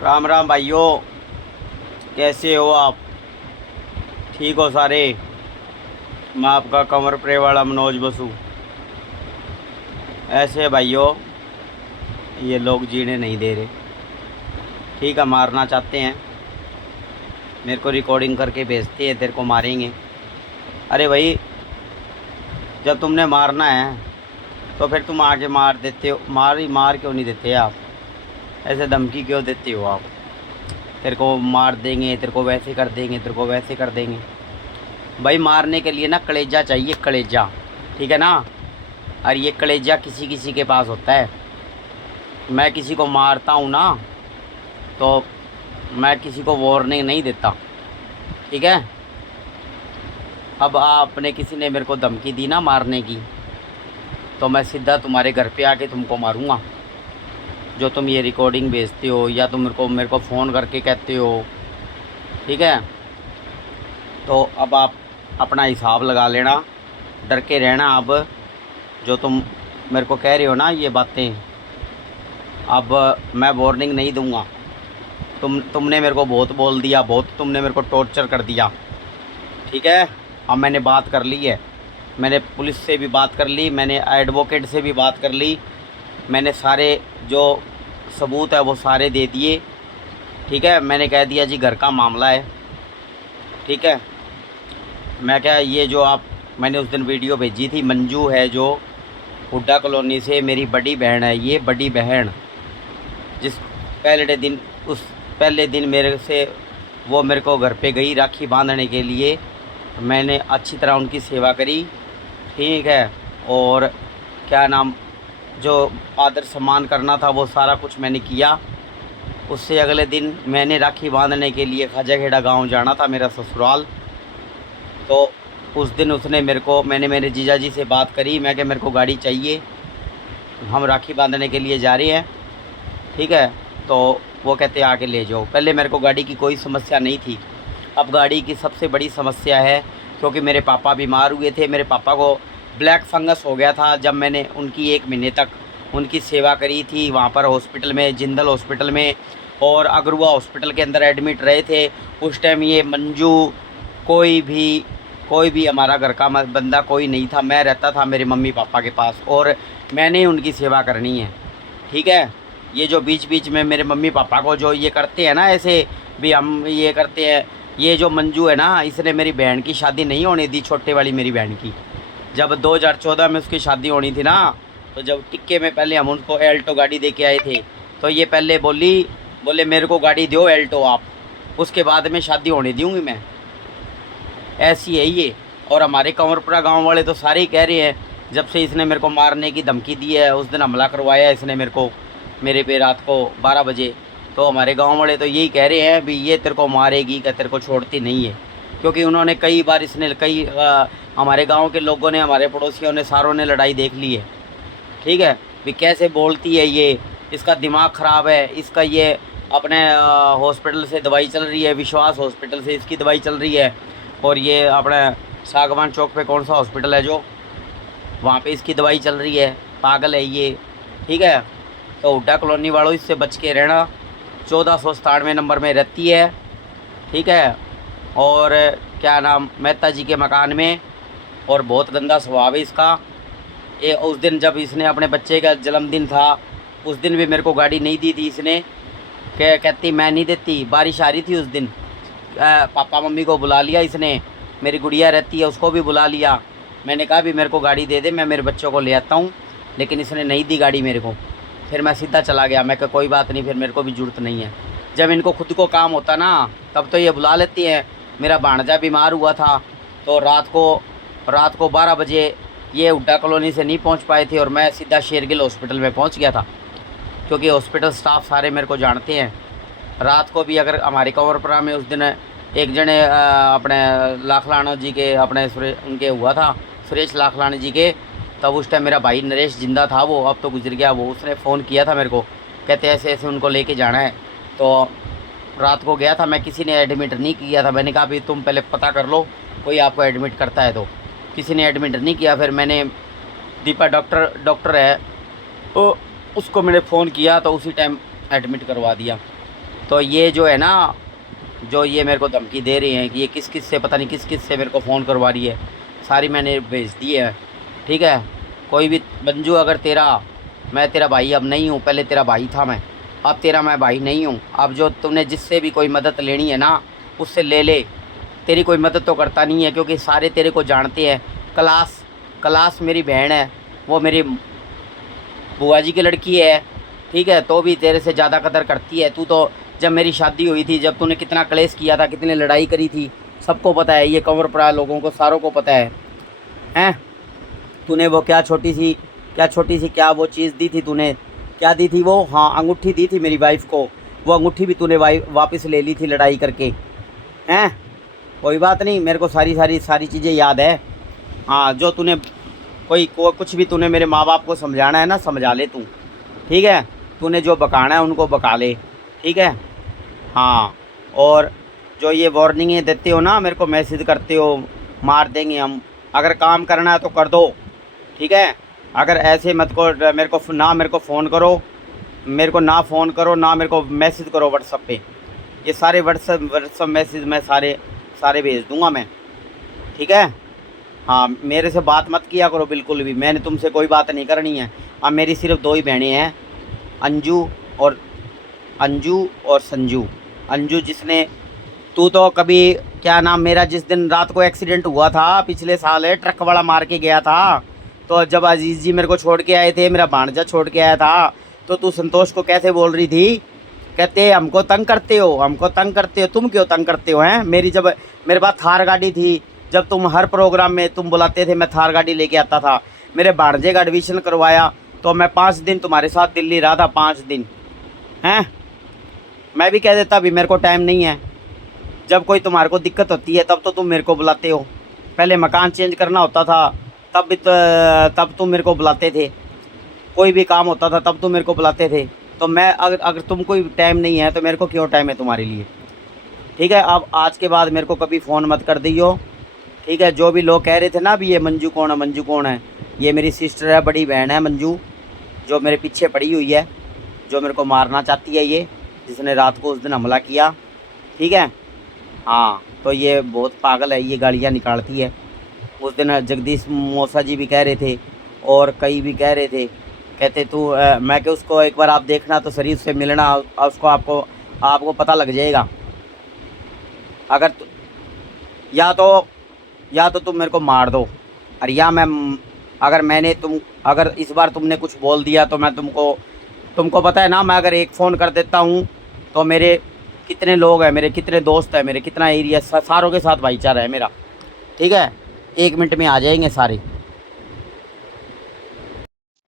राम राम भाइयों, कैसे हो आप? ठीक हो सारे? मैं आपका कमर प्रे वाला मनोज बसु। ऐसे भाइयों, ये लोग जीने नहीं दे रहे। ठीक है, मारना चाहते हैं, मेरे को रिकॉर्डिंग करके भेजते हैं, तेरे को मारेंगे। अरे भाई, जब तुमने मारना है तो फिर तुम आके मार देते हो। मार क्यों नहीं देते आप? ऐसे धमकी क्यों देते हो आप? तेरे को मार देंगे, तेरे को वैसे कर देंगे, तेरे को वैसे कर देंगे। भाई, मारने के लिए ना कलेजा चाहिए, कलेजा। ठीक है ना? और ये कलेजा किसी किसी के पास होता है। मैं किसी को मारता हूँ ना, तो मैं किसी को वार्निंग नहीं देता। ठीक है? अब आपने किसी ने मेरे को धमकी दी ना मारने की, तो मैं सीधा तुम्हारे घर पे आके तुमको मारूंगा। जो तुम ये रिकॉर्डिंग भेजते हो या तुम मेरे को फ़ोन करके कहते हो। ठीक है? तो अब आप अपना हिसाब लगा लेना, डर के रहना। अब जो तुम मेरे को कह रहे हो ना ये बातें, अब मैं वार्निंग नहीं दूंगा। तुमने मेरे को बहुत बोल दिया, बहुत तुमने मेरे को टॉर्चर कर दिया। ठीक है? अब मैंने बात कर ली है, मैंने पुलिस से भी बात कर ली, मैंने एडवोकेट से भी बात कर ली, मैंने सारे जो सबूत है वो सारे दे दिए। ठीक है? मैंने कह दिया जी घर का मामला है। ठीक है? मैं क्या, ये जो आप मैंने उस दिन वीडियो भेजी थी, मंजू है जो हुड्डा कॉलोनी से, मेरी बड़ी बहन है, ये बड़ी बहन, जिस उस पहले दिन मेरे से वो मेरे को घर पे गई राखी बांधने के लिए। मैंने अच्छी तरह उनकी सेवा करी। ठीक है? और क्या नाम, जो आदर सम्मान करना था वो सारा कुछ मैंने किया। उससे अगले दिन मैंने राखी बांधने के लिए खाजाखेड़ा गांव जाना था, मेरा ससुराल। तो उस दिन उसने मैंने मेरे जीजा जी से बात करी, मैं कि मेरे को गाड़ी चाहिए, हम राखी बांधने के लिए जा रहे हैं। ठीक है? तो वो कहते आके ले जाओ। पहले मेरे को गाड़ी की कोई समस्या नहीं थी, अब गाड़ी की सबसे बड़ी समस्या है। क्योंकि मेरे पापा बीमार हुए थे, मेरे पापा को ब्लैक फंगस हो गया था। जब मैंने उनकी 1 महीने तक उनकी सेवा करी थी वहाँ पर हॉस्पिटल में, जिंदल हॉस्पिटल में और अगरुआ हॉस्पिटल के अंदर एडमिट रहे थे, उस टाइम ये मंजू, कोई भी हमारा घर का बंदा कोई नहीं था। मैं रहता था मेरे मम्मी पापा के पास और मैंने उनकी सेवा करनी है। ठीक है? ये जो बीच बीच में मेरे मम्मी पापा को जो ये करते हैं ना, ऐसे भी हम ये करते हैं। ये जो मंजू है ना, इसने मेरी बहन की शादी नहीं होने दी, छोटे वाली मेरी बहन की। जब 2014 में उसकी शादी होनी थी ना, तो जब टिक्के में पहले हम उनको एल्टो गाड़ी दे के आए थे, तो ये पहले बोले मेरे को गाड़ी दो एल्टो आप, उसके बाद में शादी होने दूँगी मैं। ऐसी है ये। और हमारे कंवरपुरा गांव वाले तो सारे ही कह रहे हैं, जब से इसने मेरे को मारने की धमकी दी है, उस दिन हमला करवाया इसने मेरे पे रात को 12 बजे, तो हमारे गांव वाले तो यही कह रहे हैं भी ये तेरे को मारेगी, क्या तेरे को छोड़ती नहीं है। क्योंकि उन्होंने कई बार हमारे गांव के लोगों ने, हमारे पड़ोसियों ने, सारों ने लड़ाई देख ली है। ठीक है? भी कैसे बोलती है ये, इसका दिमाग ख़राब है, इसका ये अपने हॉस्पिटल से दवाई चल रही है, विश्वास हॉस्पिटल से इसकी दवाई चल रही है, और ये अपने सागवान चौक पे कौन सा हॉस्पिटल है जो, वहाँ पे इसकी दवाई चल रही है। पागल है ये। ठीक है? तो हुड्डा कॉलोनी वालों, इससे बच के रहना। 1497 नंबर में रहती है। ठीक है? और क्या नाम, मेहता जी के मकान में, और बहुत गंदा स्वभाव है इसका। उस दिन जब इसने अपने बच्चे का जन्मदिन था, उस दिन भी मेरे को गाड़ी नहीं दी थी इसने। कहती मैं नहीं देती, बारिश आ रही थी उस दिन। पापा मम्मी को बुला लिया इसने, मेरी गुड़िया रहती है उसको भी बुला लिया। मैंने कहा भी मेरे को गाड़ी दे दे, मैं मेरे बच्चों को ले आता हूँ, लेकिन इसने नहीं दी गाड़ी मेरे को। फिर मैं सीधा चला गया, मैं कहा कोई बात नहीं, फिर मेरे को भी ज़रूरत नहीं है। जब इनको खुद को काम होता ना, तब तो ये बुला लेती हैं। मेरा भांजा बीमार हुआ था, तो रात को 12 बजे ये हुड्डा कॉलोनी से नहीं पहुंच पाए थे, और मैं सीधा शेरगिल हॉस्पिटल में पहुंच गया था, क्योंकि हॉस्पिटल स्टाफ सारे मेरे को जानते हैं। रात को भी अगर हमारे कंवरपुरा में उस दिन एक जने अपने लाखलाना जी के, अपने उनके हुआ था, सुरेश लाखलाना जी के, तब उस टाइम मेरा भाई नरेश जिंदा था, वो अब तो गुजर गया। वो उसने फ़ोन किया था मेरे को, कहते ऐसे ऐसे उनको लेके जाना है। तो रात को गया था मैं, किसी ने एडमिट नहीं किया था। मैंने कहा भी तुम पहले पता कर लो कोई आपको एडमिट करता है, तो किसी ने एडमिट नहीं किया। फिर मैंने दीपा डॉक्टर है, तो उसको मैंने फ़ोन किया, तो उसी टाइम एडमिट करवा दिया। तो ये जो है ना, जो ये मेरे को धमकी दे रही हैं कि ये किस किस से, पता नहीं किस किस से मेरे को फ़ोन करवा रही है, सारी मैंने भेज दी है। ठीक है, कोई भी मंजू, अगर मैं तेरा भाई अब नहीं हूँ, पहले तेरा भाई था मैं, अब तेरा मैं भाई नहीं हूँ। अब जो तूने जिससे भी कोई मदद लेनी है ना, उससे ले ले। तेरी कोई मदद तो करता नहीं है, क्योंकि सारे तेरे को जानते हैं। क्लास मेरी बहन है, वो मेरी बुआ जी की लड़की है। ठीक है, तो भी तेरे से ज़्यादा कदर करती है। तू तो जब मेरी शादी हुई थी, जब तूने कितना क्लेश किया था, कितनी लड़ाई करी थी, सबको पता है। ये कंवर पड़ा लोगों को, सारों को पता है। हैं, तूने वो क्या छोटी सी क्या वो चीज़ दी थी तूने, क्या दी थी वो? हाँ, अंगूठी दी थी मेरी वाइफ को। वो अंगूठी भी तूने वापस ले ली थी लड़ाई करके। हैं, कोई बात नहीं, मेरे को सारी चीज़ें याद है। हाँ, जो तूने कुछ भी तूने मेरे माँ बाप को समझाना है ना, समझा ले तू। ठीक है, तूने जो बकाना है उनको बका ले। ठीक है, हाँ। और जो ये वार्निंगें देते हो ना, मेरे को मैसेज करते हो, मार देंगे हम, अगर काम करना है तो कर दो। ठीक है, अगर ऐसे मत को मेरे को फ़ोन करो, मेरे को ना फ़ोन करो, ना मेरे को मैसेज करो व्हाट्सअप पे। ये सारे व्हाट्सअप मैसेज मैं सारे भेज दूँगा मैं। ठीक है, हाँ, मेरे से बात मत किया करो बिल्कुल भी, मैंने तुमसे कोई बात नहीं करनी है। अब मेरी सिर्फ 2 ही बहनें हैं, अंजू और संजू। अंजू जिसने, तू तो कभी, क्या नाम, मेरा जिस दिन रात को एक्सीडेंट हुआ था पिछले साल है, ट्रक वाला मार के गया था, तो जब अजीज़ जी मेरे को छोड़ के आए थे, मेरा भांजा छोड़ के आया था, तो तू संतोष को कैसे बोल रही थी? कहते हमको तंग करते हो। तुम क्यों तंग करते हो? हैं, मेरे पास थार गाड़ी थी, जब तुम हर प्रोग्राम में तुम बुलाते थे, मैं थार गाड़ी लेके आता था। मेरे भांजे का एडमिशन करवाया तो मैं 5 दिन तुम्हारे साथ दिल्ली रहा था, 5 दिन। हैं, मैं भी कह देता अभी मेरे को टाइम नहीं है। जब कोई तुम्हारे को दिक्कत होती है तब तो तुम मेरे को बुलाते हो। पहले मकान चेंज करना होता था तब तुम मेरे को बुलाते थे। कोई भी काम होता था तब तुम मेरे को बुलाते थे। तो मैं, अगर तुमको टाइम नहीं है तो मेरे को क्यों टाइम है तुम्हारे लिए? ठीक है, अब आज के बाद मेरे को कभी फ़ोन मत कर दियो। ठीक है, जो भी लोग कह रहे थे ना अभी, ये मंजू कौन है, ये मेरी सिस्टर है, बड़ी बहन है मंजू, जो मेरे पीछे पड़ी हुई है, जो मेरे को मारना चाहती है, ये जिसने रात को उस दिन हमला किया। ठीक है, हाँ, तो ये बहुत पागल है, ये गालियाँ निकालती है। उस दिन जगदीश मौसा जी भी कह रहे थे, और कई भी कह रहे थे, कहते मैं कि उसको एक बार आप देखना तो शरीर से मिलना, उसको आपको पता लग जाएगा। अगर या तो तुम मेरे को मार दो, और या अगर इस बार तुमने कुछ बोल दिया तो मैं तुमको पता है ना, मैं अगर एक फ़ोन कर देता हूँ तो मेरे कितने लोग हैं, मेरे कितने दोस्त हैं, मेरे कितना एरिया, सारों के साथ भाईचारा है मेरा। ठीक है, 1 मिनट में आ जाएंगे सारे।